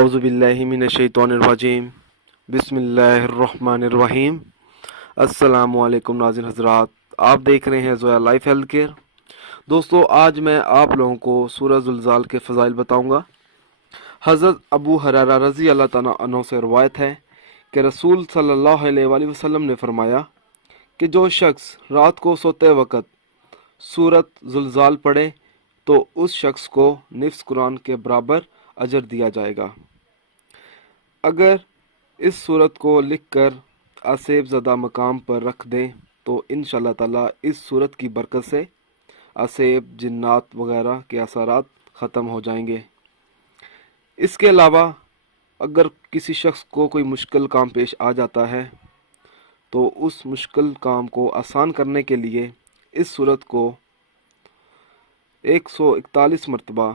औज़ुबिल्लाहि मिनश्शैतानिर्रजीम बिस्मिल्लाहिर्रहमानिर्रहीम। अस्सलामु अलैकुम नाज़रीन हज़रात, आप देख रहे हैं ज़ोया लाइफ हेल्थ केयर। दोस्तों, आज मैं आप लोगों को सूरह ज़ुलज़ाल के फ़ज़ाइल बताऊंगा। हज़रत अबू हुरैरा रज़ी अल्लाह तआला अन्हु से रवायत है कि रसूल सल्लल्लाहु अलैहि वसल्लम ने फरमाया कि जो शख्स रात को सोते वक़्त सूरत ज़ुलज़ाल पढ़े तो उस शख्स को निफ्स कुरान के बराबर अजर दिया जाएगा। अगर इस सूरत को लिखकर आसेब ज़दा मकाम पर रख दें तो इंशाअल्लाह ताला इस सूरत की बरकत से आसेब, जिन्नात वगैरह के असरात ख़त्म हो जाएंगे। इसके अलावा अगर किसी शख्स को कोई मुश्किल काम पेश आ जाता है तो उस मुश्किल काम को आसान करने के लिए इस सूरत को 141 मरतबा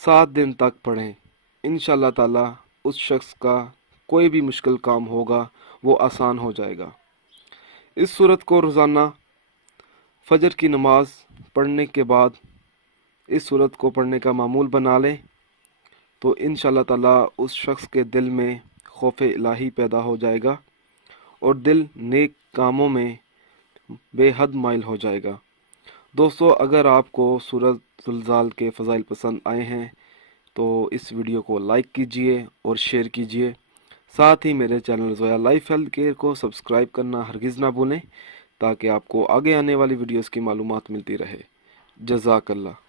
7 दिन तक पढ़ें। इंशाअल्लाह ताला उस शख्स का कोई भी मुश्किल काम होगा वो आसान हो जाएगा। इस सूरत को रोज़ाना फजर की नमाज पढ़ने के बाद इस सूरत को पढ़ने का मामूल बना लें तो इंशाअल्लाह ताला उस शख्स के दिल में खौफ इलाही पैदा हो जाएगा और दिल नेक कामों में बेहद माइल हो जाएगा। दोस्तों, अगर आपको सूरत ज़ुलज़ाल के फ़ज़ाइल पसंद आए हैं तो इस वीडियो को लाइक कीजिए और शेयर कीजिए। साथ ही मेरे channel Zoya life health care को सब्सक्राइब करना हरगिज़ ना भूलें ताकि आपको आगे आने वाली वीडियोस की मालूमात मिलती रहे। जज़ाकल्लाह।